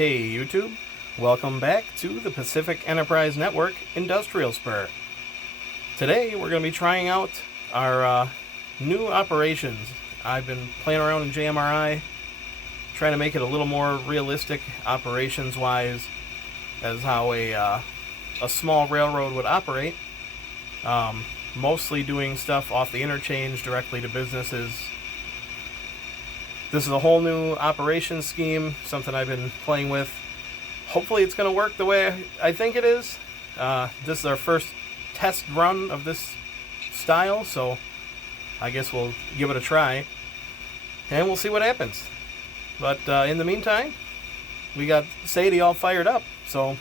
Hey YouTube, welcome back to the Pacific Enterprise Network Industrial Spur. Today we're going to be trying out our new operations. I've been playing around in JMRI, trying to make it a little more realistic operations-wise as how a small railroad would operate. Mostly doing stuff off the interchange directly to businesses. This is a whole new operation scheme, something I've been playing with. Hopefully it's going to work the way I think it is. This is our first test run of this style, so I guess we'll give it a try. And we'll see what happens. But in the meantime, we got Sadie all fired up, so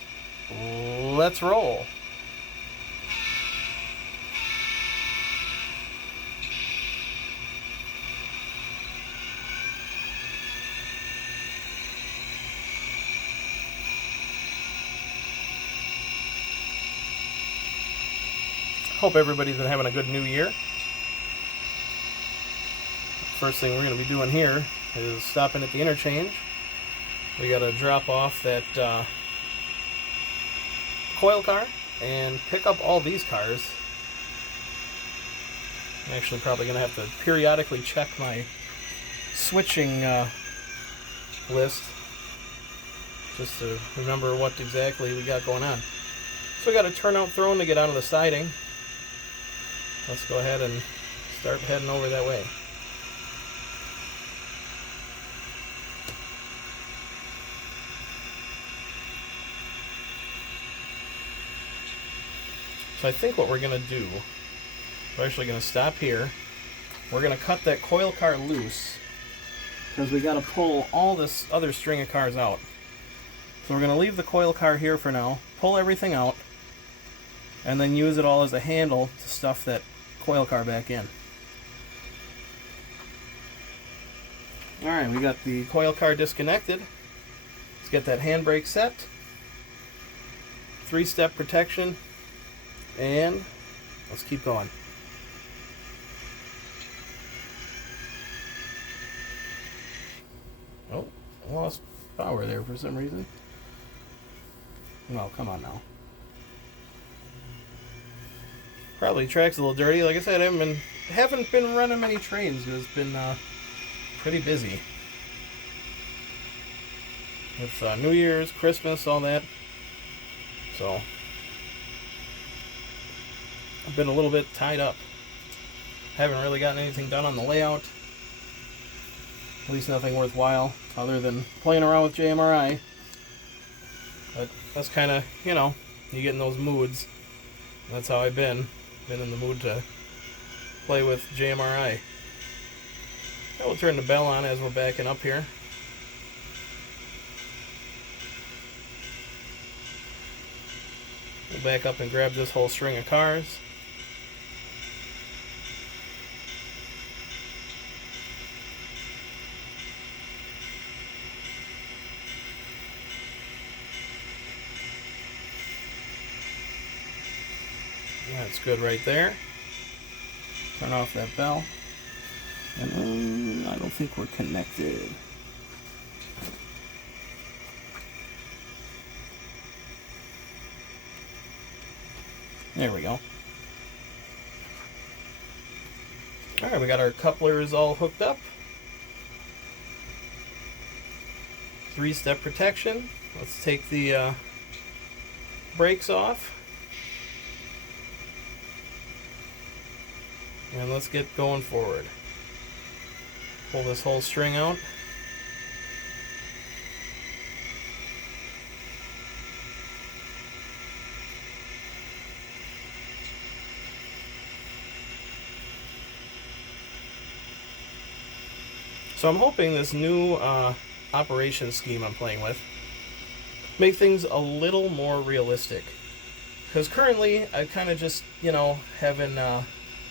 let's roll. Hope everybody's been having a good new year. First thing we're going to be doing here is stopping at the interchange. We got to drop off that coil car and pick up all these cars. I'm actually probably going to have to periodically check my switching list just to remember what exactly we got going on. So we got a turnout throne to get out of the siding. Let's go ahead and start heading over that way. So I think what we're going to do, we're actually going to stop here. We're going to cut that coil car loose because we got to pull all this other string of cars out. So we're going to leave the coil car here for now, pull everything out, and then use it all as a handle to stuff that coil car back in. Alright, we got the coil car disconnected. Let's get that handbrake set. 3-step protection. And let's keep going. Oh, I lost power there for some reason. No, come on now. Probably track's a little dirty. Like I said, I haven't been running many trains. It's been pretty busy with New Year's, Christmas, all that. So I've been a little bit tied up. Haven't really gotten anything done on the layout. At least nothing worthwhile, other than playing around with JMRI. But that's kind of, you get in those moods. That's how I've been in the mood to play with JMRI. I will turn the bell on as we're backing up here. We'll back up and grab this whole string of cars. That's good right there. Turn off that bell. And I don't think we're connected. There we go. Alright, we got our couplers all hooked up. 3-step protection. Let's take the brakes off. And let's get going forward. Pull this whole string out. So I'm hoping this new operation scheme I'm playing with make things a little more realistic. Because currently I kind of just, having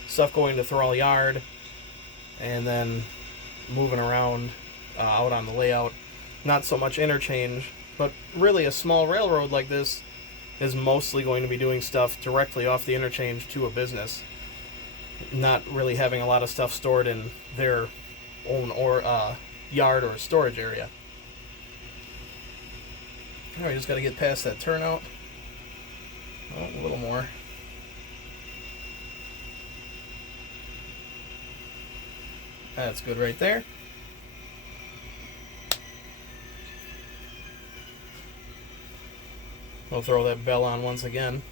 stuff going to Thrall Yard and then moving around out on the layout. Not so much interchange, but really a small railroad like this is mostly going to be doing stuff directly off the interchange to a business. Not really having a lot of stuff stored in their own yard or storage area. Now we just got to get past that turnout. Oh, a little more. That's good right there. We'll throw that bell on once again.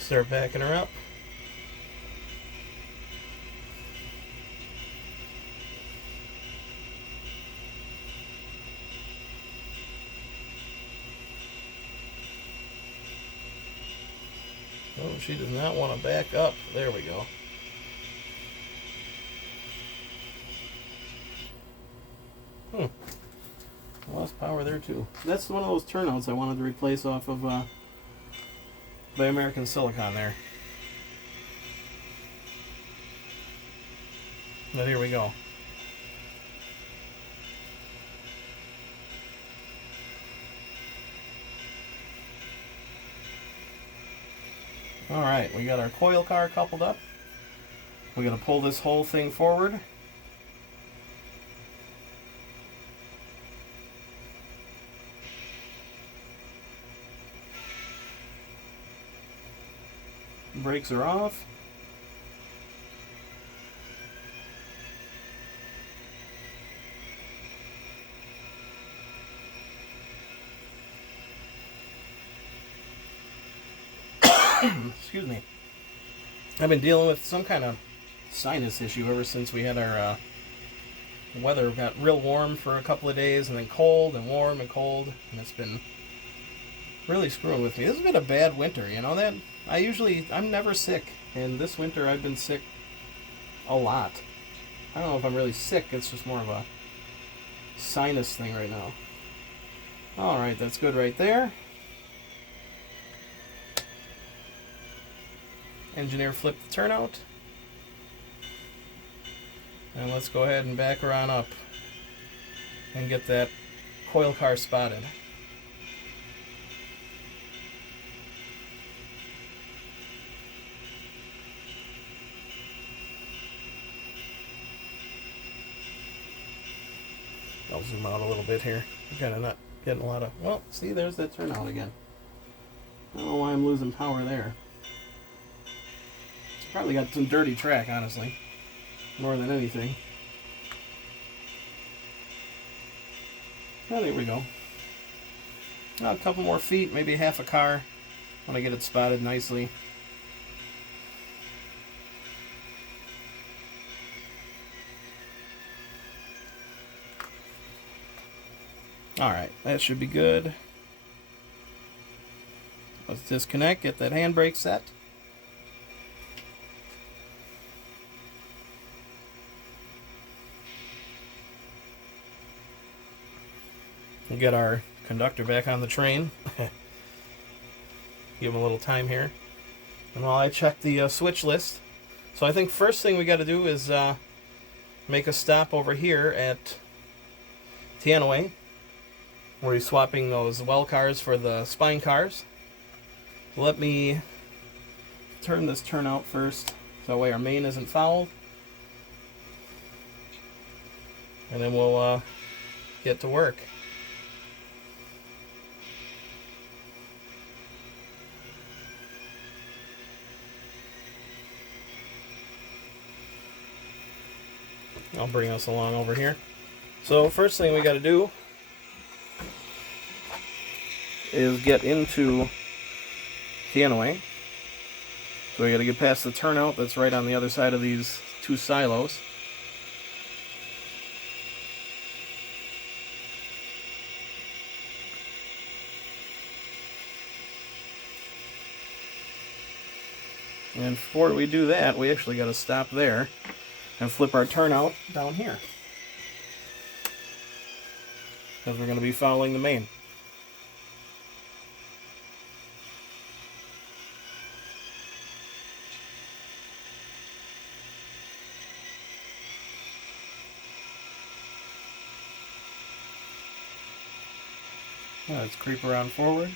Start backing her up. Oh, she does not want to back up. There we go. Lost power there too. That's one of those turnouts I wanted to replace off of by American Silicon there. But here we go. Alright, we got our coil car coupled up. We're going to pull this whole thing forward. Brakes are off. Excuse me. I've been dealing with some kind of sinus issue ever since we had our weather got real warm for a couple of days and then cold and warm and cold, and it's been really screwing with me. This has been a bad winter, you know that? I'm never sick, and this winter I've been sick a lot. I don't know if I'm really sick, it's just more of a sinus thing right now. Alright, that's good right there. Engineer flip the turnout. And let's go ahead and back her on up and get that coil car spotted. I'll zoom out a little bit here. I'm kind of not getting a lot of... Well, see, there's that turnout again. I don't know why I'm losing power there. It's probably got some dirty track, honestly. More than anything. Oh, there we go. Oh, a couple more feet, maybe half a car. When I get it spotted nicely. Alright, that should be good. Let's disconnect, get that handbrake set. We'll get our conductor back on the train. Give him a little time here. And while I check the switch list. So I think first thing we got to do is make a stop over here at Tianaway, where he's swapping those well cars for the spine cars. Let me turn this turnout first, so that way our main isn't fouled. And then we'll get to work. I'll bring us along over here. So first thing we got to do is get into Tianaway. So we got to get past the turnout that's right on the other side of these two silos. And before we do that, we actually got to stop there and flip our turnout down here, because we're going to be following the main. Now let's creep around forward.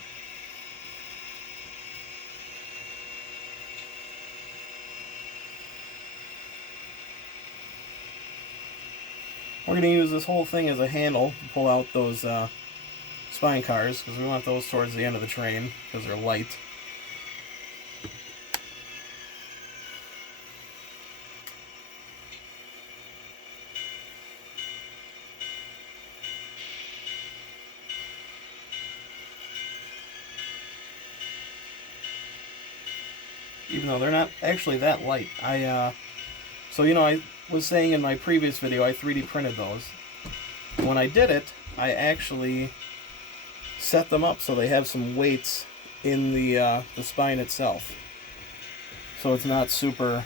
We're going to use this whole thing as a handle to pull out those spine cars, because we want those towards the end of the train, because they're light. Even though they're not actually that light. So I was saying in my previous video I 3D printed those. When I did it, I actually set them up so they have some weights in the spine itself. So it's not super,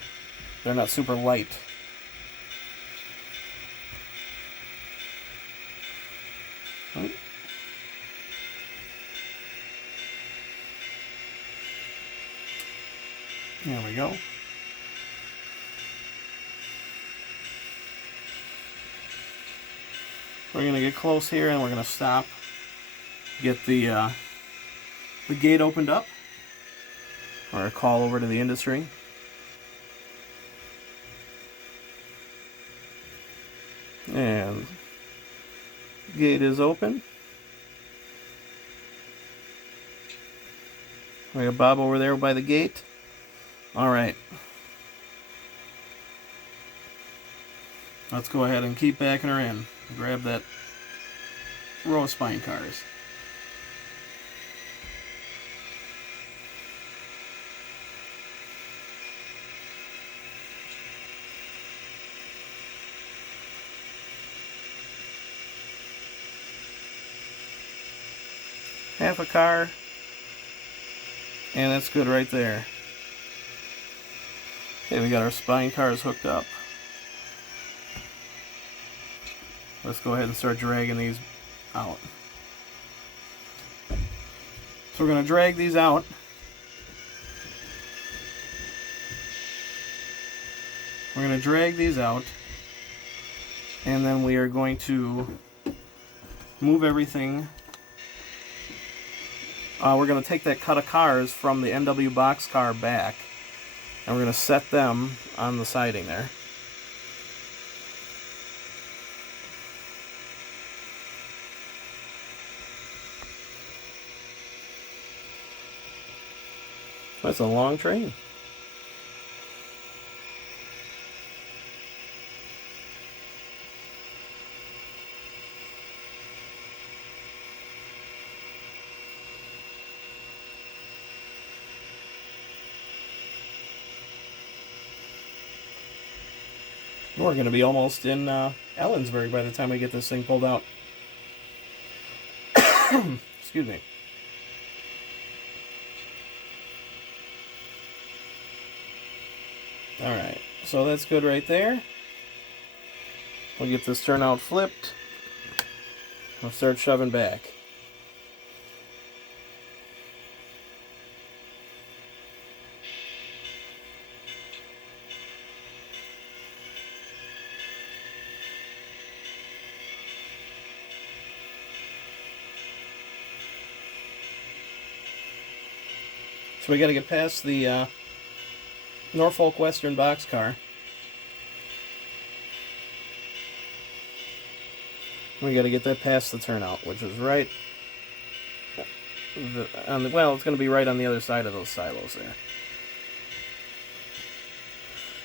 they're not super light. There we go. We're going to get close here and we're going to stop. Get the gate opened up. Or a call over to the industry. And gate is open. We got Bob over there by the gate. Alright. Let's go ahead and keep backing her in. Grab that row of spine cars. Half a car. And that's good right there. Okay, we got our spine cars hooked up. Let's go ahead and start dragging these out. So we're going to drag these out. We're going to drag these out. And then we are going to move everything. We're going to take that cut of cars from the NW box car back. And we're going to set them on the siding there. That's a long train. We're going to be almost in Ellensburg by the time we get this thing pulled out. Excuse me. Alright, so that's good right there. We'll get this turnout flipped. We'll start shoving back. So we got to get past the Norfolk Western boxcar. We got to get that past the turnout, which is right well, it's going to be right on the other side of those silos there,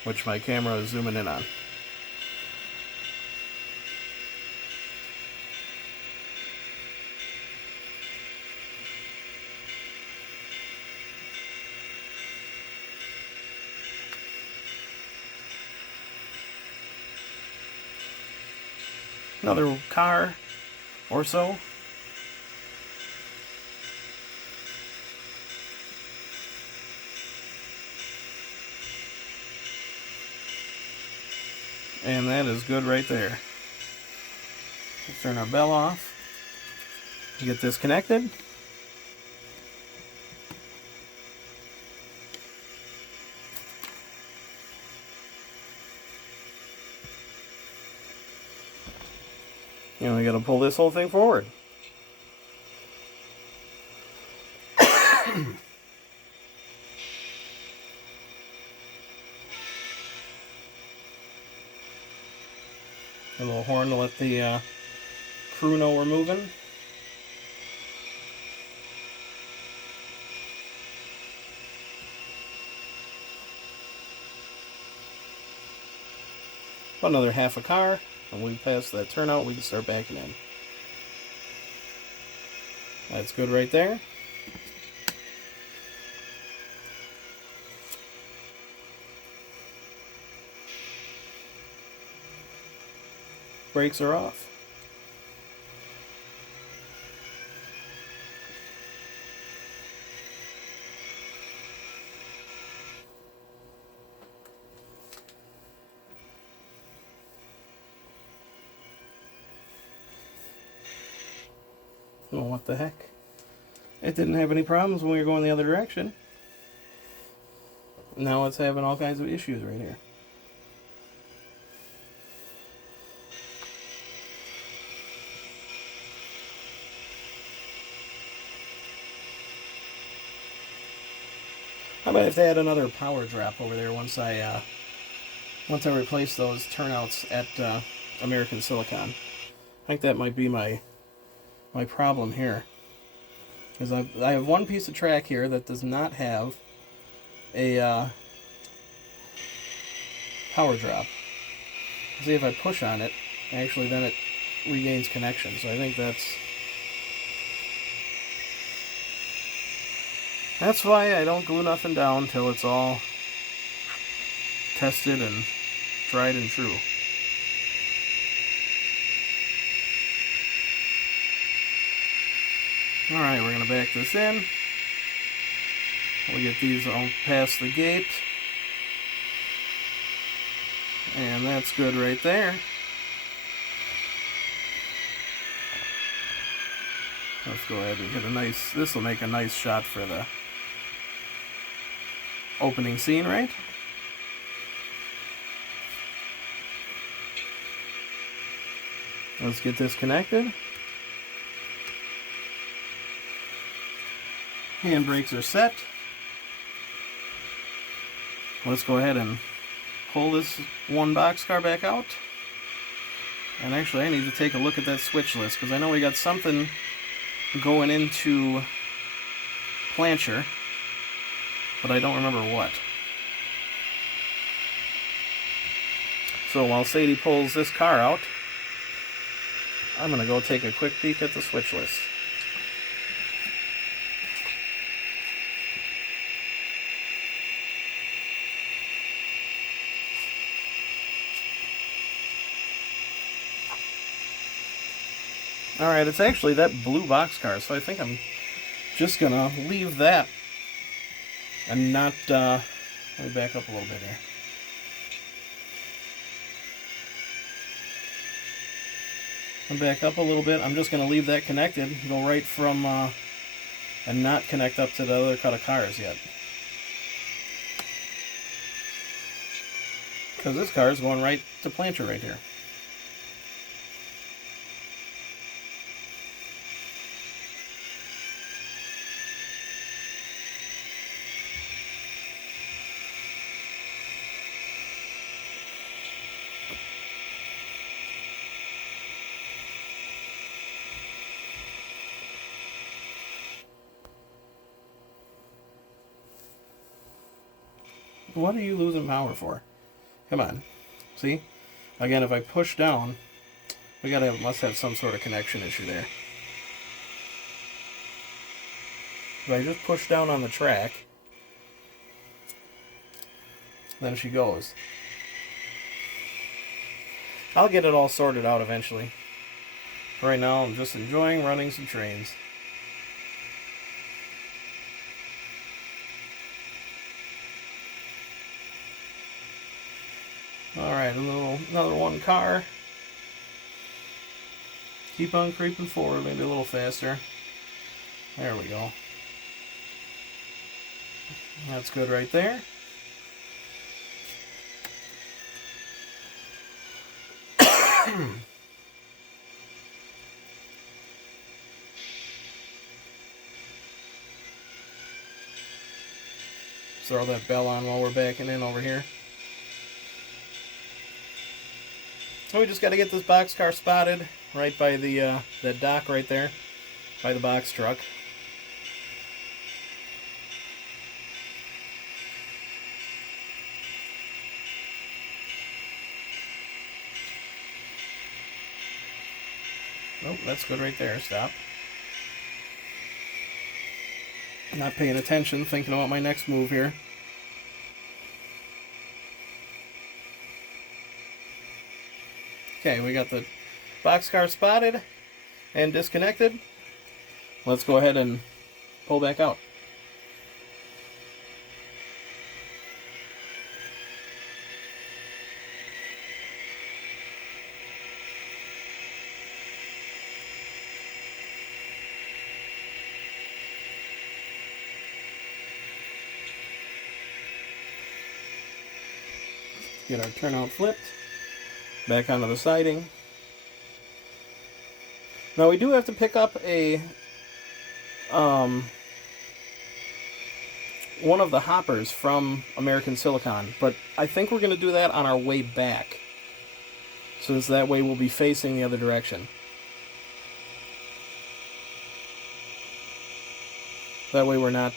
which my camera is zooming in on. Another car or so. And that is good right there. Let's turn our bell off. Get this connected. And we got to pull this whole thing forward. A little horn to let the crew know we're moving. About another half a car, and we pass that turnout, we can start backing in. That's good right there. Brakes are off. Oh, what the heck? It didn't have any problems when we were going the other direction. Now it's having all kinds of issues right here. I might have to add another power drop over there once I replace those turnouts at American Silicon. I think that might be my problem here. Because I have one piece of track here that does not have a power drop. See, if I push on it, actually then it regains connection. So I think that's why I don't glue nothing down till it's all tested and tried and true. Alright, we're going to back this in. We'll get these all past the gate. And that's good right there. Let's go ahead and get a nice, this will make a nice shot for the opening scene, right? Let's get this connected. Handbrakes are set. Let's go ahead and pull this one boxcar back out. And actually I need to take a look at that switch list because I know we got something going into Plancher, but I don't remember what. So while Sadie pulls this car out, I'm going to go take a quick peek at the switch list. Alright, it's actually that blue boxcar, so I think I'm just going to leave that and not, let me back up a little bit here. And back up a little bit, I'm just going to leave that connected, go right from, and not connect up to the other cut of cars yet. Because this car is going right to Plancher right here. What are you losing power for? Come on. See? Again, if I push down, must have some sort of connection issue there. If I just push down on the track, then she goes. I'll get it all sorted out eventually. Right now, I'm just enjoying running some trains. Alright, another one car. Keep on creeping forward, maybe a little faster. There we go. That's good right there. Throw that bell on while we're backing in over here. So we just got to get this boxcar spotted right by the dock right there, by the box truck. Oh, that's good right there. Stop. Not paying attention, thinking about my next move here. Okay, we got the boxcar spotted and disconnected. Let's go ahead and pull back out. Get our turnout flipped. Back onto the siding. Now we do have to pick up a one of the hoppers from American Silicon, but I think we're going to do that on our way back, since that way we'll be facing the other direction. That way we're not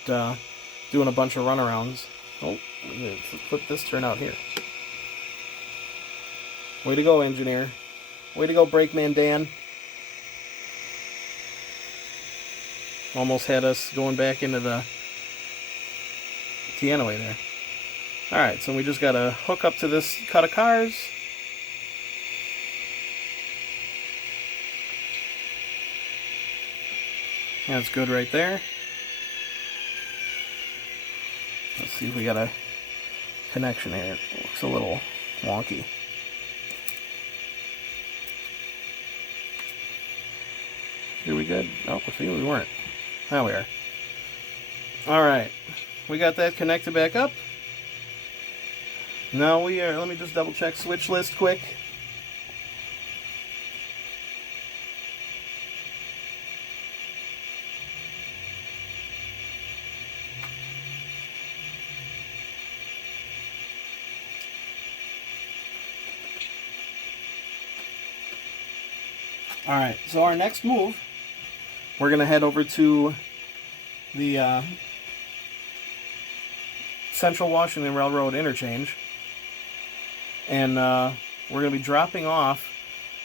doing a bunch of runarounds. Oh, let's put this turnout here. Way to go, engineer. Way to go, Brakeman Dan. Almost had us going back into the Tianaway there. Alright, so we just got to hook up to this cut of cars. That's good right there. Let's see if we got a connection here. It looks a little wonky. Are we good? Oh, see, we weren't. Now we are. Alright. We got that connected back up. Now we are, let me just double check switch list quick. Alright, so our next move, we're going to head over to the Central Washington Railroad interchange, and we're going to be dropping off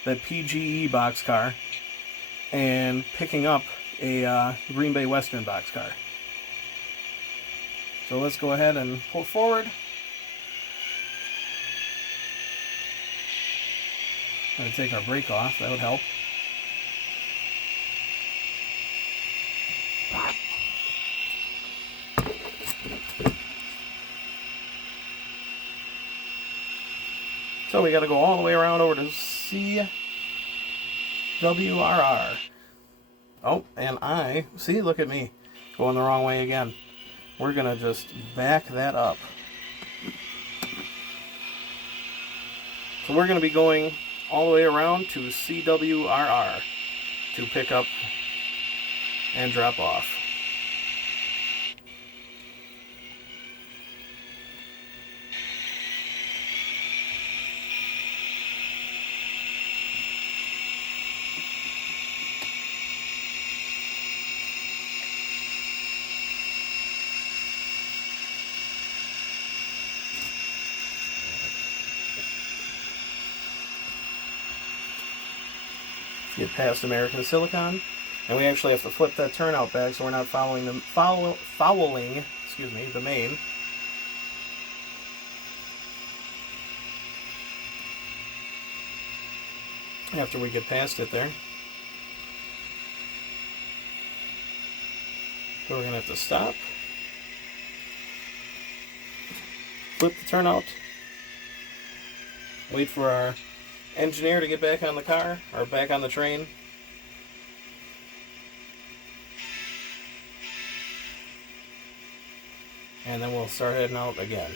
that PGE boxcar and picking up a Green Bay Western boxcar. So let's go ahead and pull forward. I'm going to take our brake off, that would help. So we got to go all the way around over to CWRR. Oh, and see, look at me, going the wrong way again. We're going to just back that up. So we're going to be going all the way around to CWRR to pick up and drop off. Get past American Silicon, and we actually have to flip that turnout back so we're not fouling the main. After we get past it there. So we're going to have to stop, flip the turnout, wait for our engineer to get back on the car, or back on the train. And then we'll start heading out again.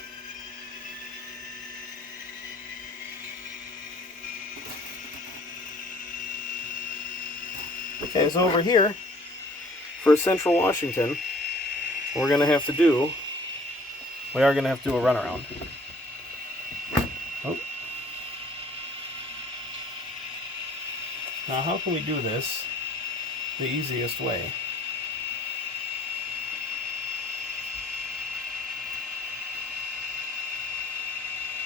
Okay, so over here, for Central Washington, we are going to have to do a runaround. Oh. Now, how can we do this the easiest way?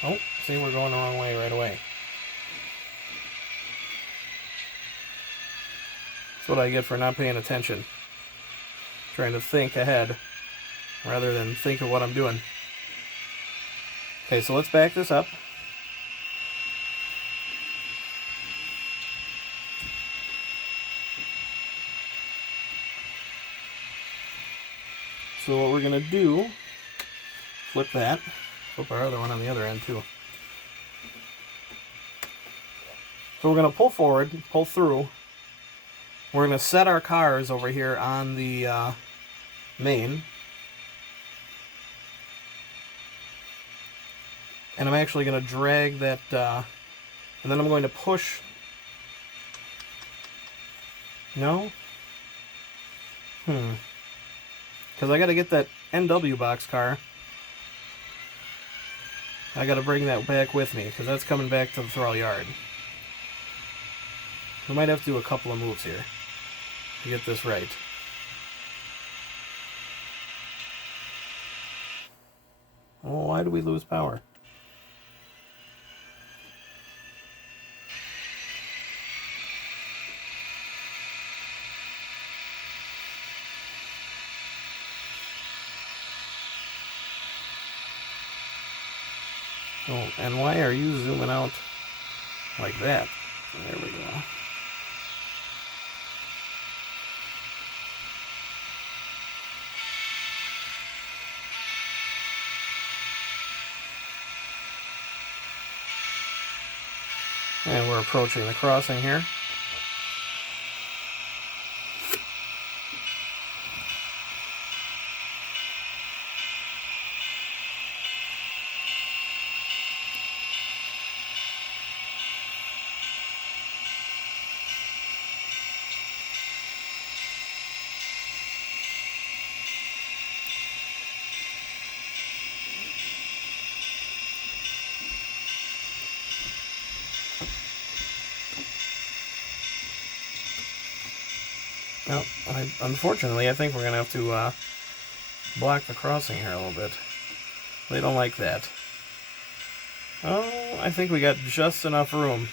Oh, see, we're going the wrong way right away. That's what I get for not paying attention. Trying to think ahead rather than think of what I'm doing. Okay, so let's back this up. So what we're going to do, flip that. Flip our other one on the other end too. So we're going to pull forward, pull through. We're going to set our cars over here on the main. And I'm actually going to drag that, and then I'm going to push. No? Because I got to get that NW boxcar. I got to bring that back with me, because that's coming back to the thrall yard. We might have to do a couple of moves here to get this right. Oh, why do we lose power? Oh, and why are you zooming out like that? There we go. And we're approaching the crossing here. Well, unfortunately, I think we're going to have to block the crossing here a little bit. They don't like that. Oh, I think we got just enough room.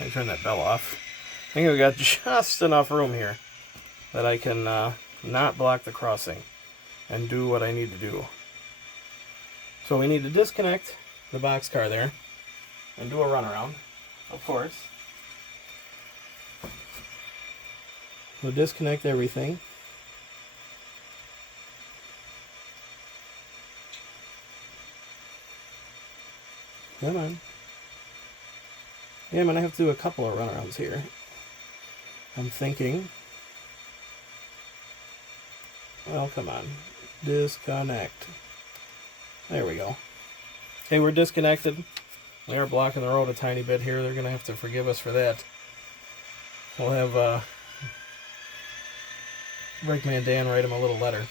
Let me turn that bell off. I think we got just enough room here that I can not block the crossing and do what I need to do. So we need to disconnect the boxcar there and do a runaround, of course. We'll disconnect everything. Come on. Yeah, I'm going to have to do a couple of runarounds here. I'm thinking. Well, come on. Disconnect. There we go. Okay, we're disconnected. We are blocking the road a tiny bit here. They're going to have to forgive us for that. We'll have Brakeman Dan write him a little letter.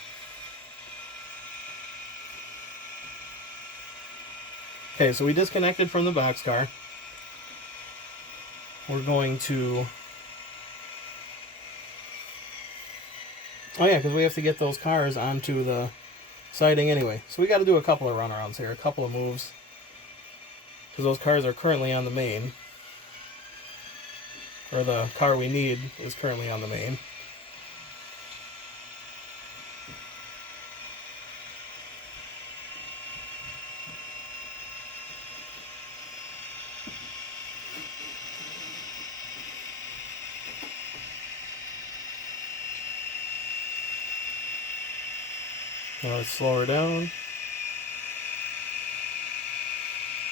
Okay, so we disconnected from the boxcar. We're going to... Oh yeah, because we have to get those cars onto the siding anyway. So we got to do a couple of runarounds here, a couple of moves. Because those cars are currently on the main. Or the car we need is currently on the main. Now let's slow her down.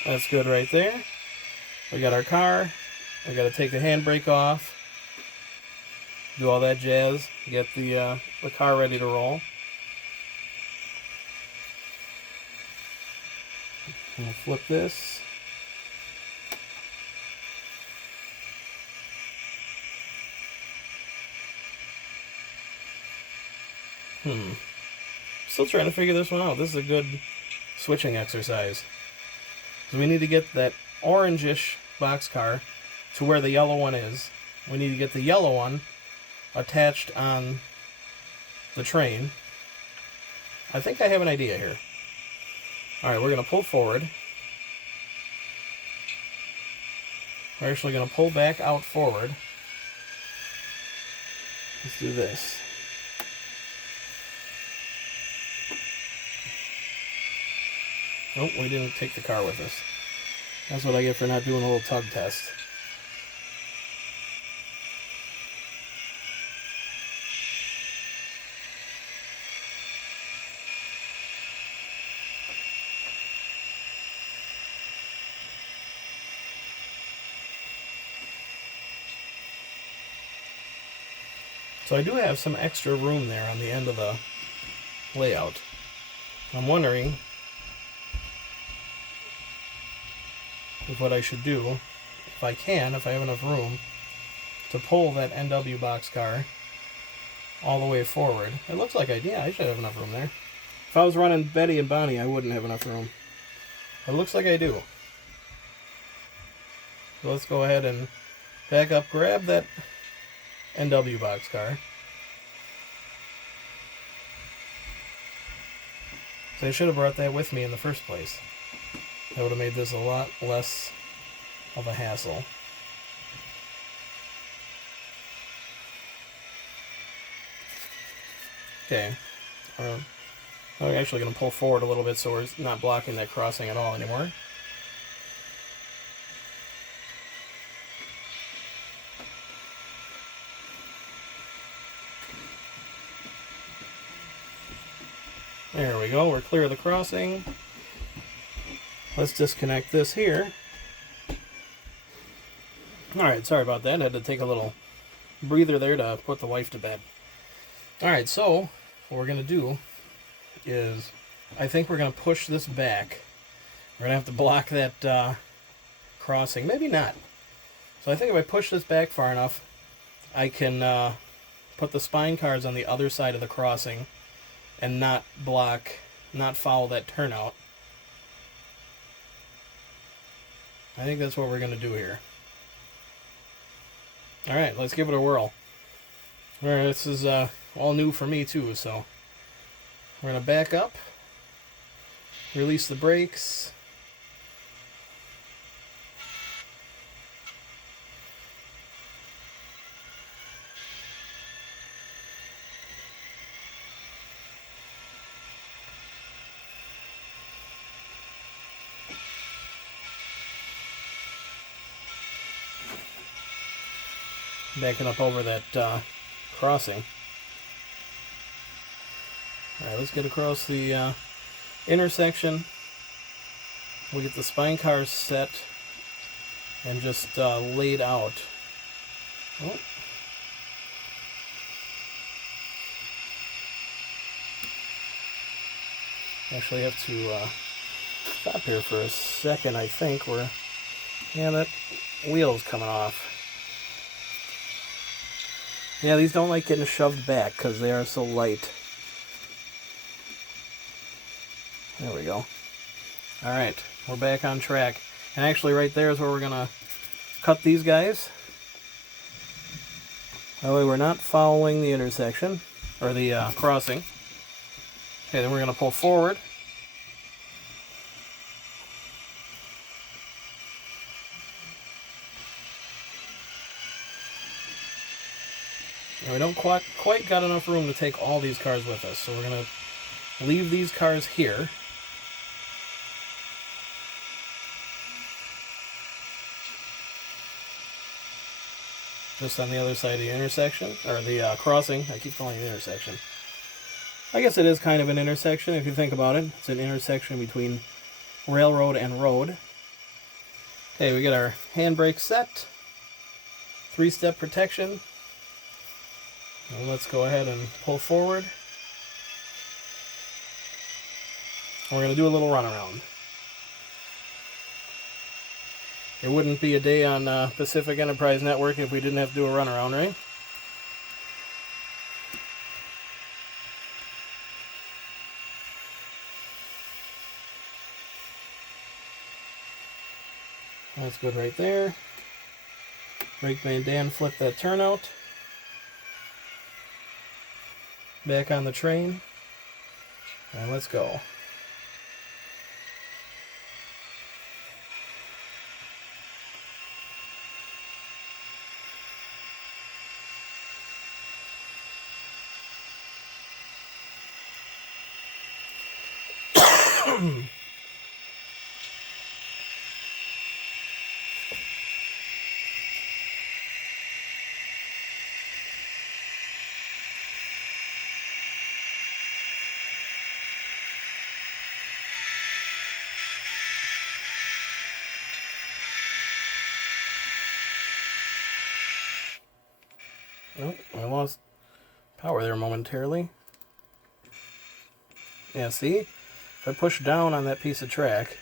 That's good right there. We got our car. We got to take the handbrake off. Do all that jazz. Get the car ready to roll. We'll flip this. Still trying to figure this one out. This is a good switching exercise. So we need to get that orangish boxcar to where the yellow one is. we need to get the yellow one attached on the train. I think I have an idea here. Alright, we're going to pull forward. We're actually going to pull back out forward. Let's do this. Nope, we didn't take the car with us. That's what I get for not doing a little tug test. So I do have some extra room there on the end of the layout. I'm wondering if what I should do, if I have enough room, to pull that NW boxcar all the way forward. It looks like I should have enough room there. If I was running Betty and Bonnie, I wouldn't have enough room. It looks like I do. So let's go ahead and back up, grab that NW boxcar. So I should have brought that with me in the first place. That would have made this a lot less of a hassle. Okay. I'm actually going to pull forward a little bit so we're not blocking that crossing at all anymore. There we go, we're clear of the crossing. Let's disconnect this here. Alright, sorry about that. I had to take a little breather there to put the wife to bed. Alright, so what we're going to do is, I think we're going to push this back. We're going to have to block that crossing. Maybe not. So I think if I push this back far enough, I can put the spine cars on the other side of the crossing and not follow that turnout. I think that's what we're going to do here. Alright, let's give it a whirl. Alright, this is all new for me too, so we're going to back up, release the brakes. Backing up over that crossing. Alright, let's get across the intersection. We'll get the spine cars set and just laid out. Oh. Actually have to stop here for a second, I think. Yeah, that wheel's coming off. Yeah, these don't like getting shoved back because they are so light. There we go. Alright, we're back on track. And actually right there is where we're going to cut these guys. That way we're not following the intersection, or the crossing. Okay, then we're going to pull forward. And we don't quite got enough room to take all these cars with us, so we're going to leave these cars here. Just on the other side of the intersection, or the crossing. I keep calling it the intersection. I guess it is kind of an intersection if you think about it. It's an intersection between railroad and road. Okay, we get our handbrake set. 3-step protection. And let's go ahead and pull forward. We're going to do a little runaround. It wouldn't be a day on Pacific Enterprise Network if we didn't have to do a runaround, right? That's good right there. Brakeman Dan flipped that turnout. Back on the train. And let's go. Oh, I lost power there momentarily. Yeah, see? If I push down on that piece of track,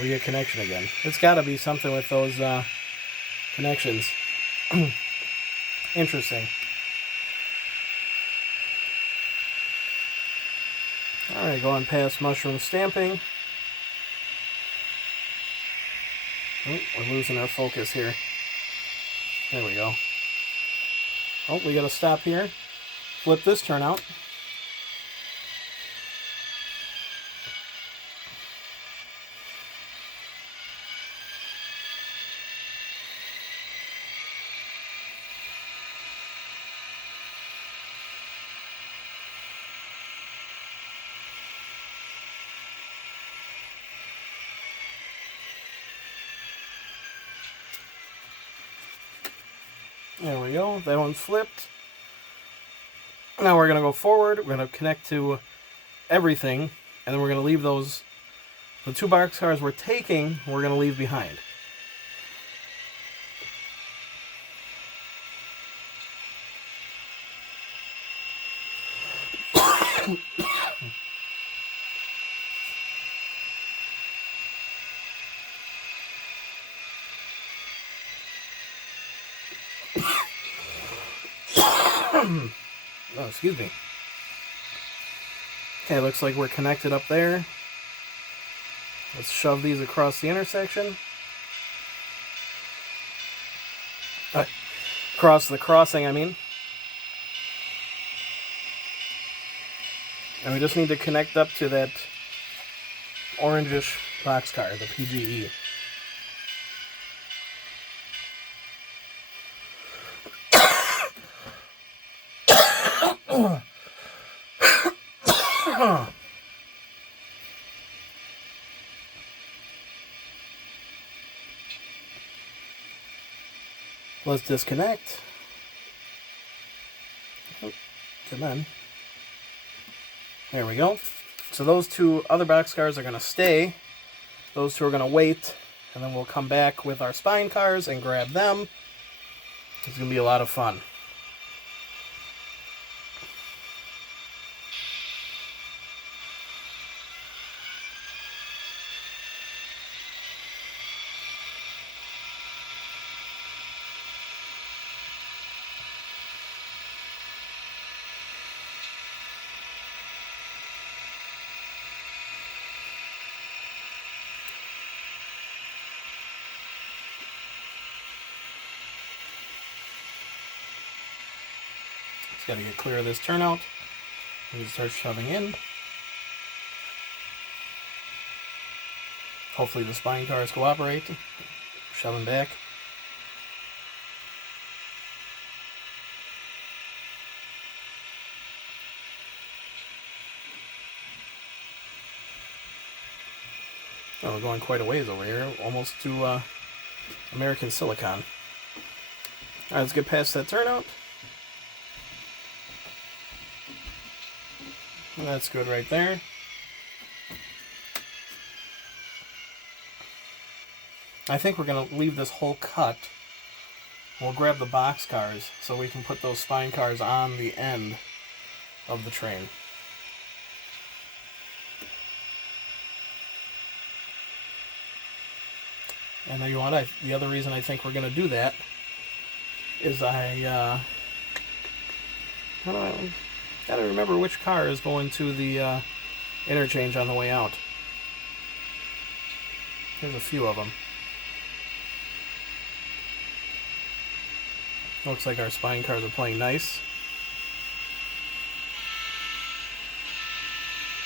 we get connection again. It's got to be something with those connections. Interesting. Alright, going past mushroom stamping. Oh, we're losing our focus here. There we go. Oh, we gotta stop here. Flip this turnout. There we go. That one's flipped. Now we're going to go forward. We're going to connect to everything. And then we're going to leave those... The 2 boxcars we're taking, we're going to leave behind. Oh, excuse me. Okay, looks like we're connected up there. Let's shove these across the intersection. Across the crossing, I mean. And we just need to connect up to that orangish boxcar, the PGE. Let's disconnect. Oh, come on. There we go. So those 2 other boxcars are going to stay. Those 2 are going to wait. And then we'll come back with our spine cars and grab them. It's going to be a lot of fun. Just got to get clear of this turnout. We start shoving in. Hopefully the spine cars cooperate. Shoving back. Oh, we're going quite a ways over here. Almost to American Silicon. Alright, let's get past that turnout. That's good right there. I think we're going to leave this whole cut. We'll grab the box cars so we can put those spine cars on the end of the train. And you know what? The other reason I think we're going to do that is I gotta remember which car is going to the interchange on the way out. There's a few of them. Looks like our spine cars are playing nice.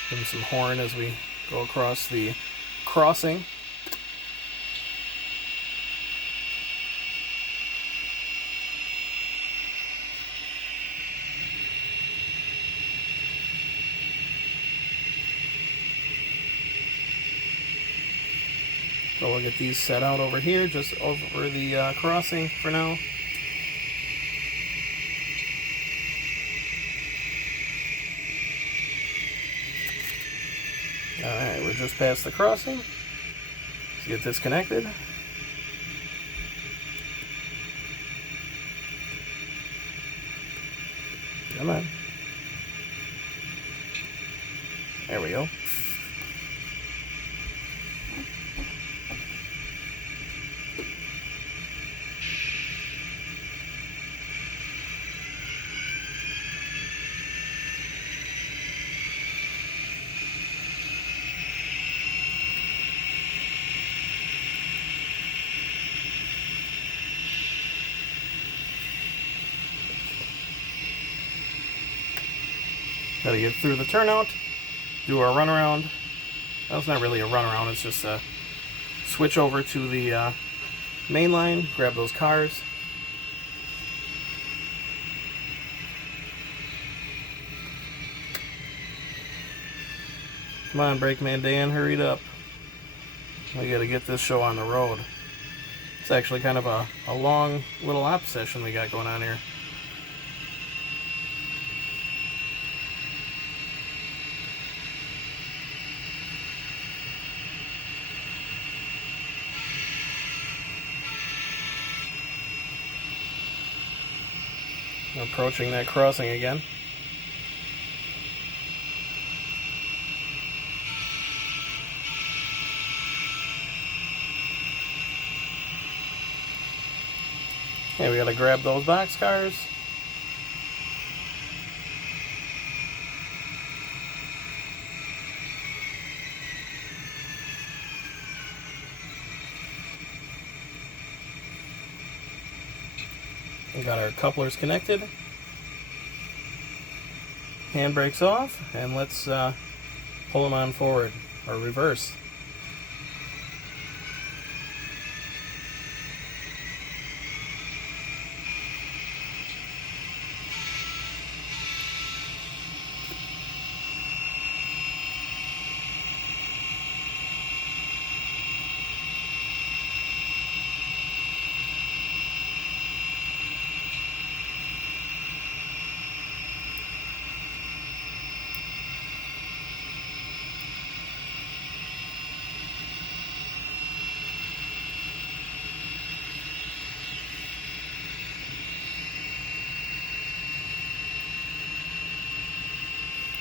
Give them some horn as we go across the crossing. So we'll get these set out over here, just over the crossing for now. Alright, we're just past the crossing. Let's get this connected. Come on. There we go. Gotta get through the turnout, do our runaround. Well, it's not really a runaround, it's just a switch over to the main line, grab those cars. Come on, Brakeman Dan, hurry it up. We gotta get this show on the road. It's actually kind of a long little op session we got going on here. Approaching that crossing again. Okay, we gotta grab those box cars. We got our couplers connected. Handbrakes off, and let's pull them on forward, or reverse.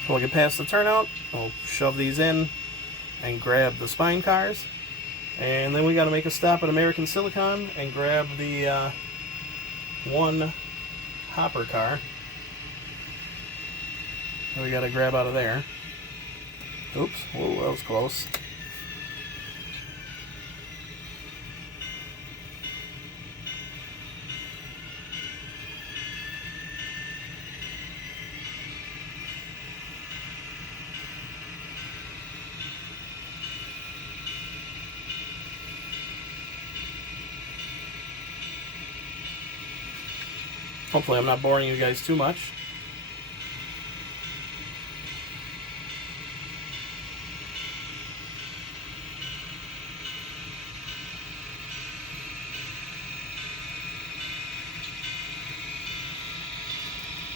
We'll get past the turnout, we'll shove these in and grab the spine cars. And then we got to make a stop at American Silicon and grab the one hopper car that we got to grab out of there. Oops, whoa, that was close. Hopefully I'm not boring you guys too much.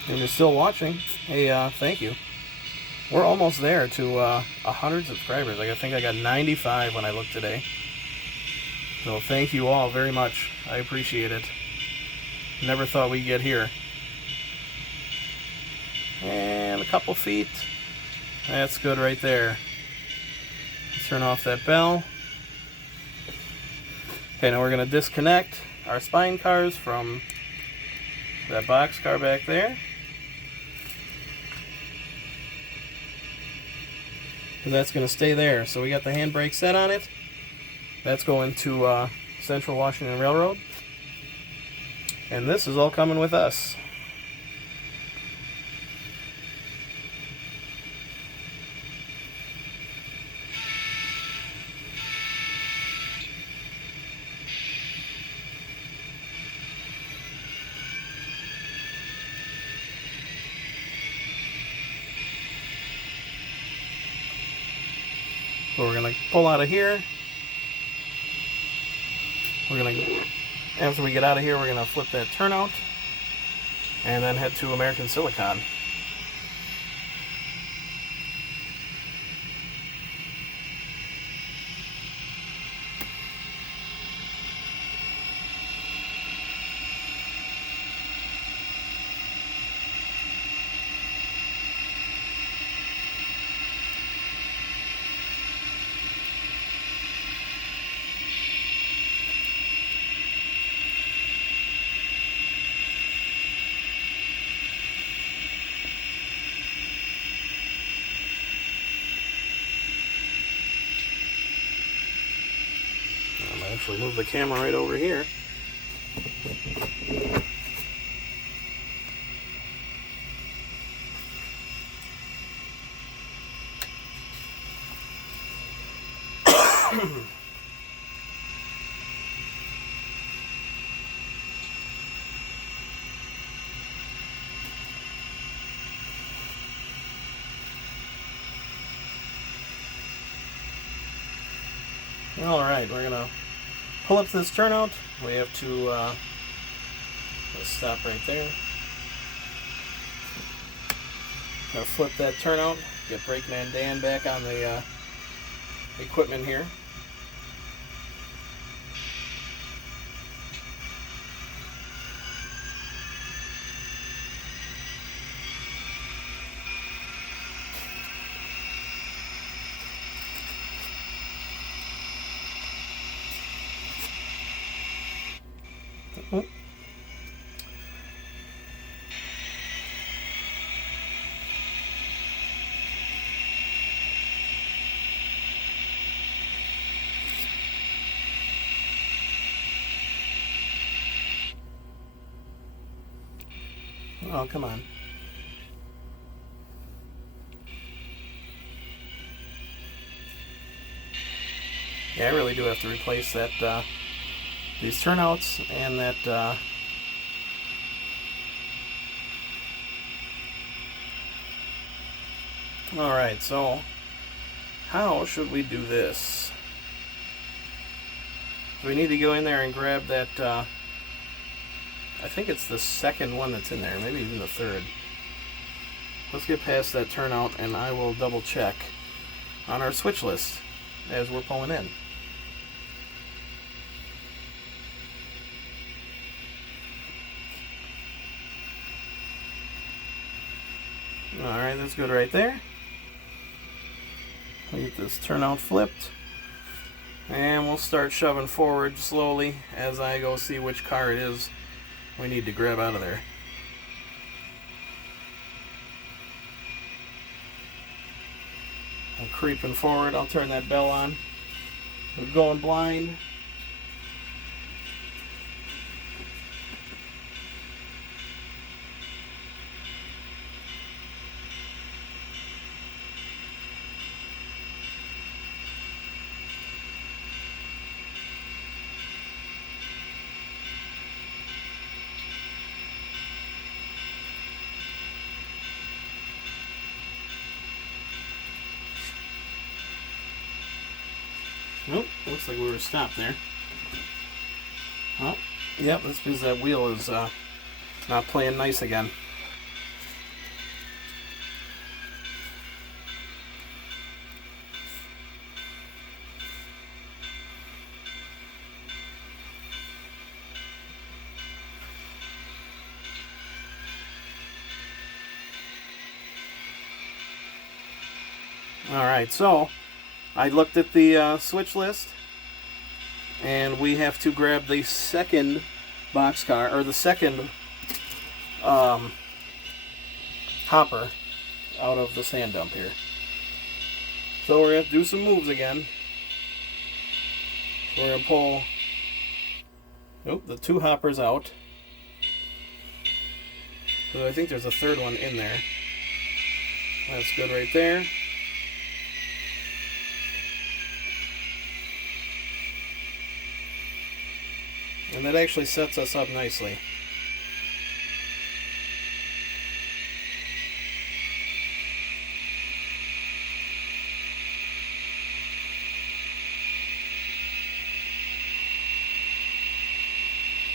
If you're still watching, hey, thank you. We're almost there to 100 subscribers. I think I got 95 when I looked today. So thank you all very much. I appreciate it. Never thought we'd get here. And a couple feet. That's good right there. Let's turn off that bell. Okay, now we're going to disconnect our spine cars from that box car back there. And that's going to stay there. So we got the handbrake set on it. That's going to Central Washington Railroad. And this is all coming with us. So we're going to pull out of here. After we get out of here, we're going to flip that turnout and then head to American Silicon. Actually move the camera right over here. All right, we're gonna pull up this turnout. We have to let's stop right there. Gonna flip that turnout. Get Brakeman Dan back on the equipment here. Oh, come on. Yeah, I really do have to replace that these turnouts and that Alright, so how should we do this? We need to go in there and grab that I think it's the second one that's in there, maybe even the third. Let's get past that turnout and I will double check on our switch list as we're pulling in. Alright, that's good right there. We'll get this turnout flipped. And we'll start shoving forward slowly as I go see which car it is we need to grab out of there. I'm creeping forward. I'll turn that bell on. We're going blind. Nope, looks like we were stopped there. Oh, yep, that's because that wheel is not playing nice again. Alright, so I looked at the switch list, and we have to grab the second boxcar, or the second hopper out of the sand dump here. So we're going to do some moves again. We're going to pull the two hoppers out. So I think there's a third one in there. That's good right there. And that actually sets us up nicely.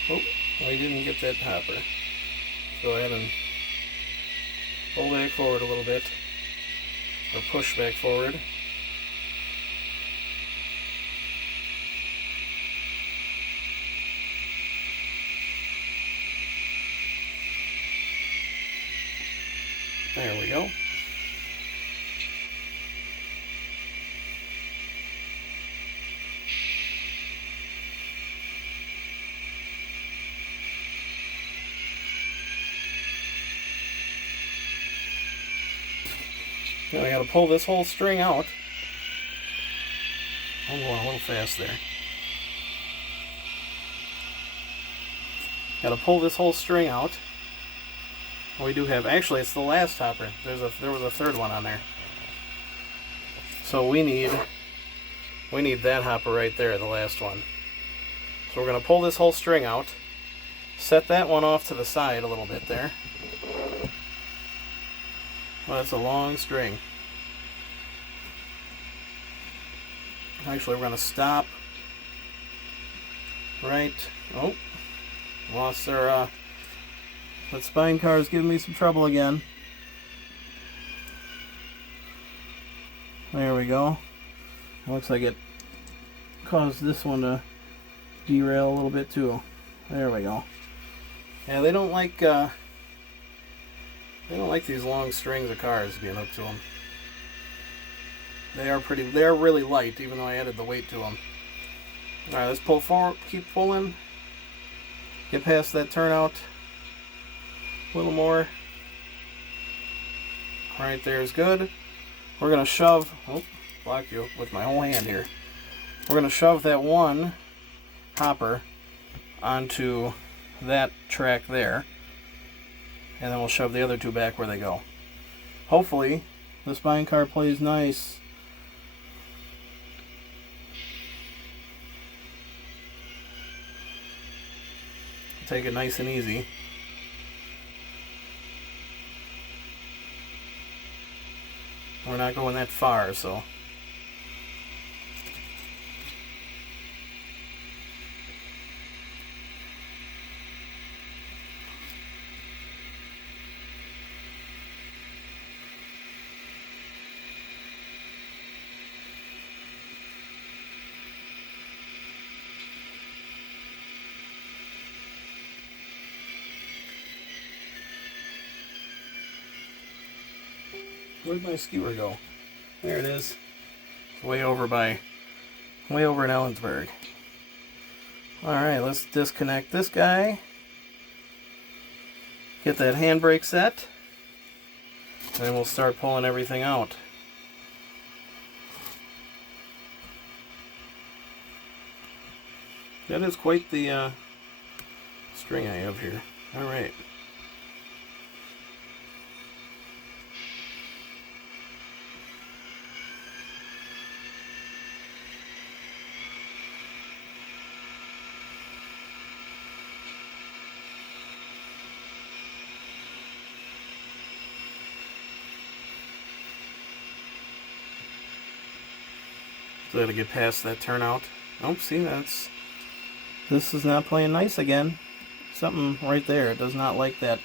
Oh, we didn't get that hopper. Go ahead and pull back forward a little bit, or push back forward. There we go. Now I gotta pull this whole string out. I'm going a little fast there. Gotta pull this whole string out. We do have, actually it's the last hopper. There was a third one on there. So we need that hopper right there, the last one. So we're gonna pull this whole string out, set that one off to the side a little bit there. Well, that's a long string. Actually, we're going to stop right. Oh, lost our. That spine car is giving me some trouble again. There we go. Looks like it caused this one to derail a little bit too. There we go. Yeah, they don't like these long strings of cars being hooked to them. They are really light, even though I added the weight to them. Alright, let's pull forward, keep pulling. Get past that turnout. A little more. Right there is good. We're going to shove, block you with my whole hand here. We're going to shove that one hopper onto that track there. And then we'll shove the other two back where they go. Hopefully, the spine car plays nice. Take it nice and easy. We're not going that far, so. Where'd my skewer go? There it is. It's way over in Ellensburg. Alright, let's disconnect this guy. Get that handbrake set. And then we'll start pulling everything out. That is quite the string I have here. Alright. So I gotta get past that turnout. Oh, see, this is not playing nice again. Something right there, it does not like that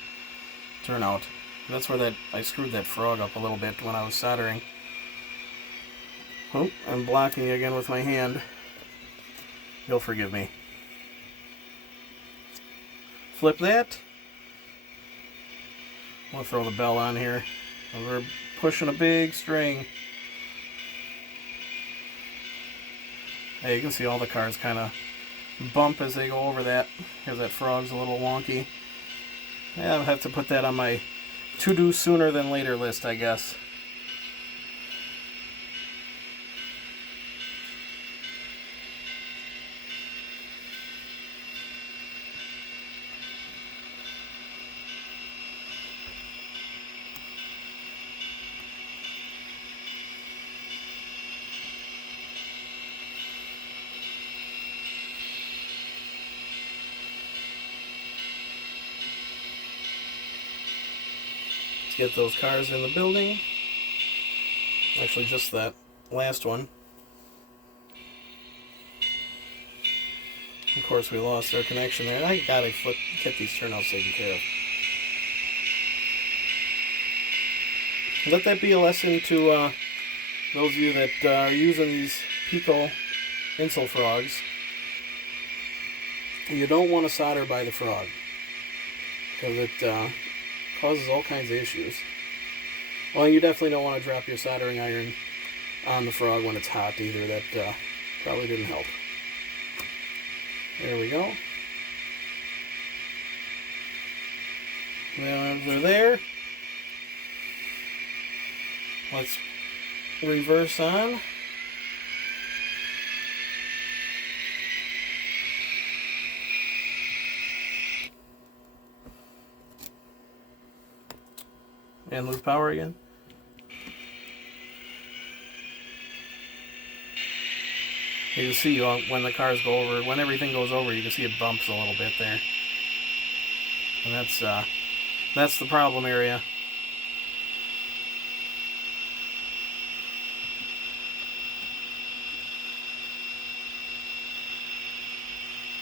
turnout. That's where I screwed that frog up a little bit when I was soldering. Oh, I'm blocking again with my hand. You'll forgive me. Flip that. I'll throw the bell on here. We're pushing a big string. Hey, you can see all the cars kind of bump as they go over that, because that frog's a little wonky. Yeah, I'll have to put that on my to-do sooner than later list, I guess. get those cars in the building. Actually, just that last one. Of course, we lost our connection there. I gotta get these turnouts taken care of. Let that be a lesson to those of you that are using these Pico insole frogs. You don't want to solder by the frog, because it causes all kinds of issues. Well, you definitely don't want to drop your soldering iron on the frog when it's hot either. That probably didn't help. There we go. Now they're there. Let's reverse on. And lose power again. You can see when the cars go over, when everything goes over, you can see it bumps a little bit there. And that's the problem area.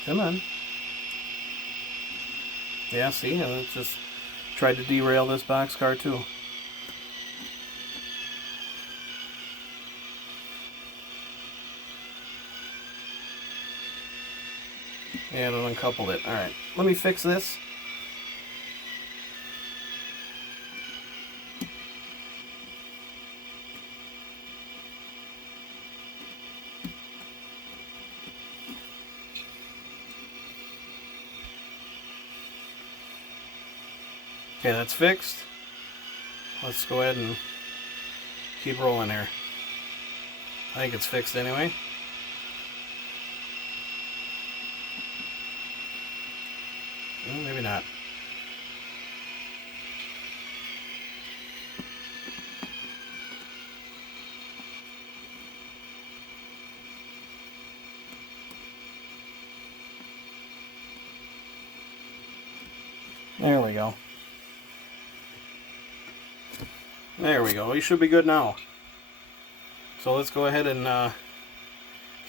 Come on. Yeah, see, it just tried to derail this boxcar too. And it uncoupled it. Alright, let me fix this. Okay, that's fixed. Let's go ahead and keep rolling here. I think it's fixed anyway. Well, maybe not. There we go. There we go. We should be good now. So let's go ahead and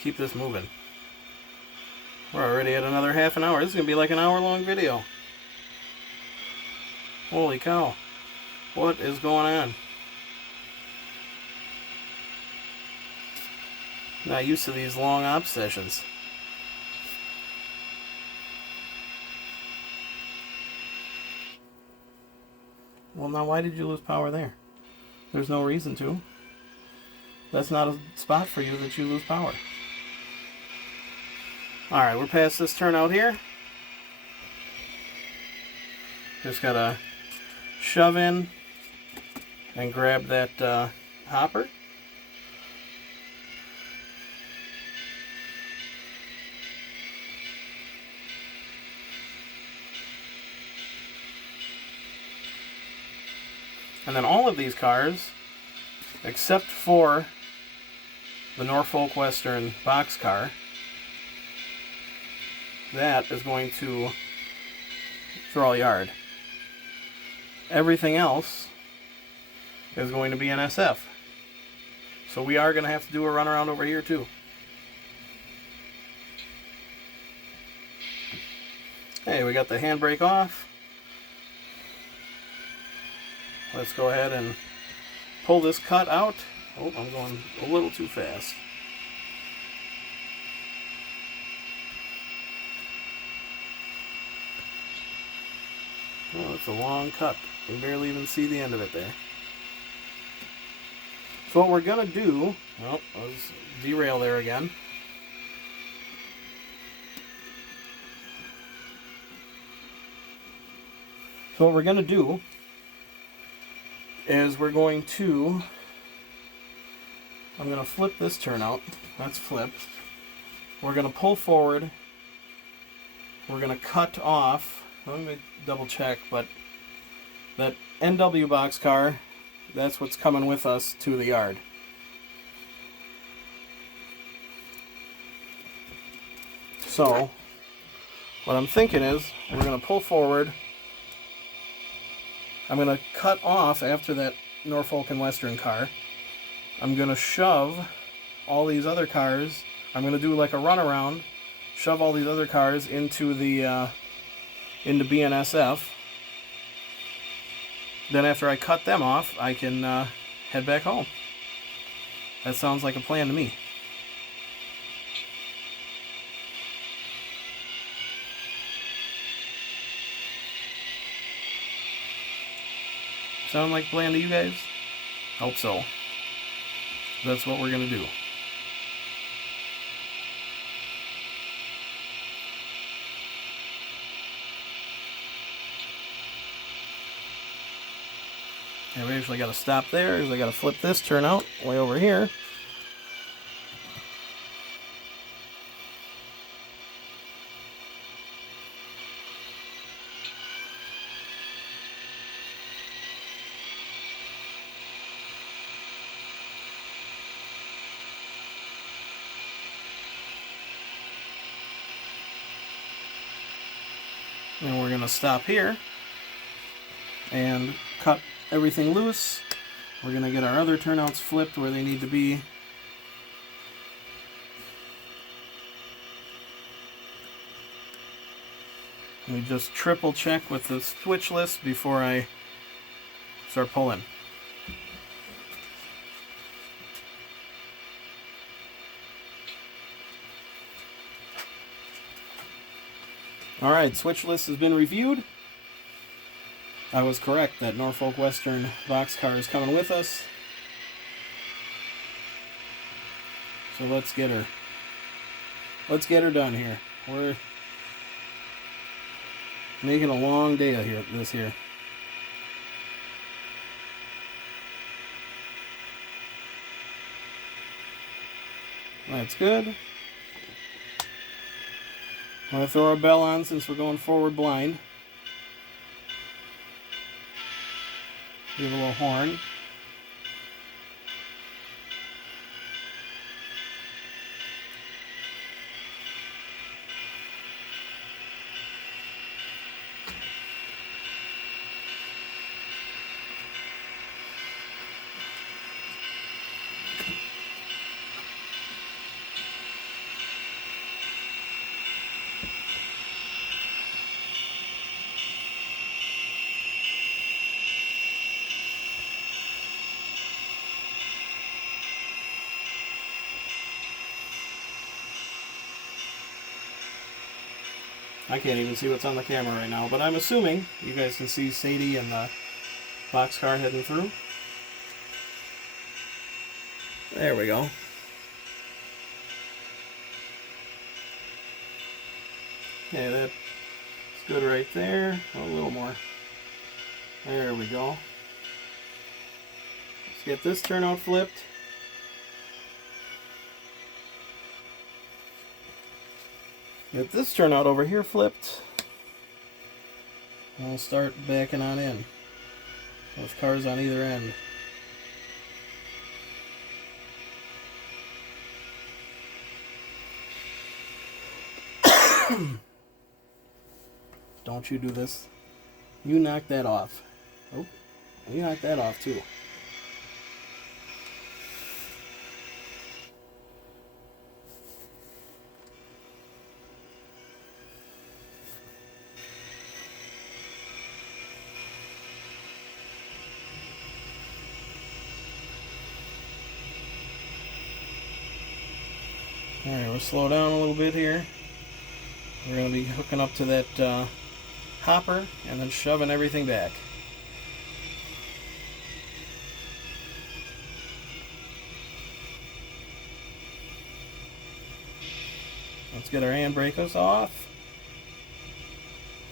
keep this moving. We're already at another half an hour. This is going to be like an hour-long video. Holy cow. What is going on? Not used to these long op sessions. Well, now why did you lose power there? There's no reason to. That's not a spot for you that you lose power. Alright, we're past this turnout here. Just gotta shove in and grab that hopper. And then all of these cars, except for the Norfolk Western boxcar, that is going to throw a yard. Everything else is going to be BNSF. So we are going to have to do a runaround over here too. Hey, we got the handbrake off. Let's go ahead and pull this cut out. Oh, I'm going a little too fast. Oh, it's a long cut. You can barely even see the end of it there. So what we're going to do... Oh, let's derail there again. So what we're going to do is we're going to... I'm going to flip this turnout. That's flipped. We're going to pull forward. We're going to cut off... Let me double check, but that NW boxcar, that's what's coming with us to the yard. So, what I'm thinking is, we're going to pull forward, I'm going to cut off after that Norfolk and Western car. I'm going to shove all these other cars. I'm going to do like a runaround, shove all these other cars into the into BNSF. Then after I cut them off, I can head back home. That sounds like a plan to me. Sound like a plan to you guys? Hope so. That's what we're going to do. And we actually got to stop there because I got to flip this turnout way over here. And we're going to stop here and cut everything loose. We're going to get our other turnouts flipped where they need to be. Let me just triple check with the switch list before I start pulling. Alright, switch list has been reviewed. I was correct, that Norfolk Western boxcar is coming with us. So let's get her. Let's get her done here. We're making a long day of this here. That's good. I'm going to throw our bell on since we're going forward blind. Give a little horn. I can't even see what's on the camera right now, but I'm assuming you guys can see Sadie and the boxcar heading through. There we go. Okay, that's good right there. A little more. There we go. Let's get this turnout flipped. Get this turnout over here flipped. And we'll start backing on in with cars on either end. Don't you do this. You knock that off. Oh, you knock that off too. Alright, we'll slow down a little bit here. We're going to be hooking up to that hopper and then shoving everything back. Let's get our handbrakes off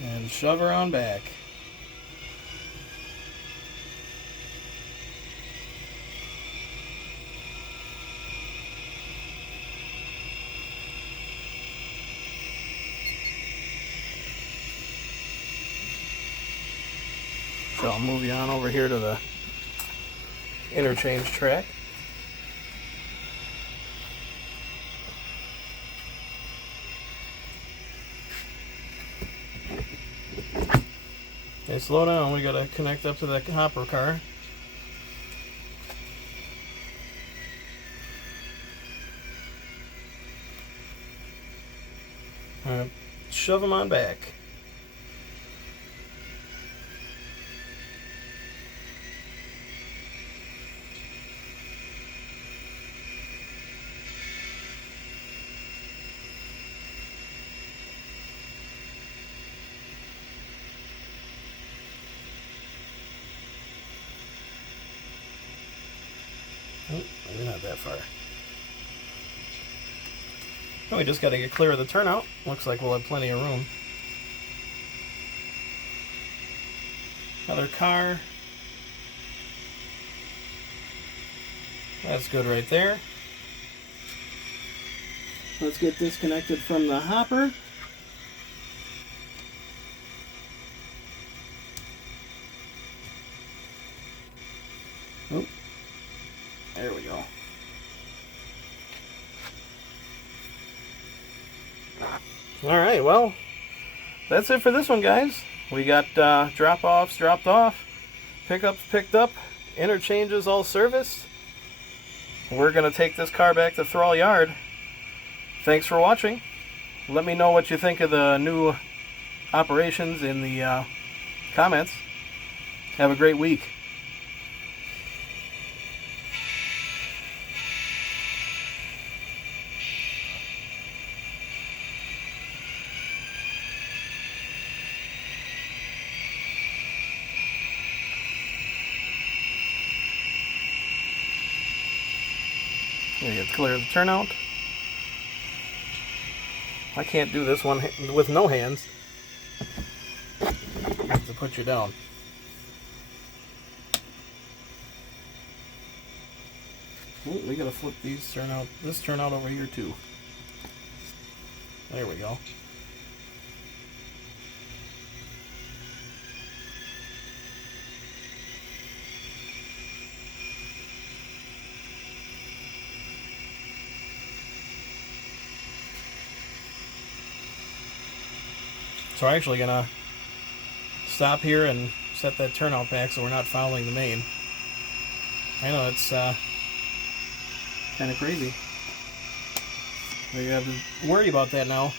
and shove her on back. So I'll move you on over here to the interchange track. Okay, slow down. We gotta connect up to the hopper car. Alright, shove them on back. Oh, maybe not that far. Oh, we just got to get clear of the turnout. Looks like we'll have plenty of room. Another car. That's good right there. Let's get disconnected from the hopper. Oh, there we go. Alright, well, that's it for this one, guys. We got drop-offs dropped off, pickups picked up, interchanges all serviced. We're going to take this car back to Thrall Yard. Thanks for watching. Let me know what you think of the new operations in the comments. Have a great week. We get clear the turnout. I can't do this one with no hands. I have to put you down. Oh, we gotta flip these this turnout over here too. There we go. So we're actually gonna stop here and set that turnout back so we're not fouling the main. I know it's kind of crazy. We have to worry about that now.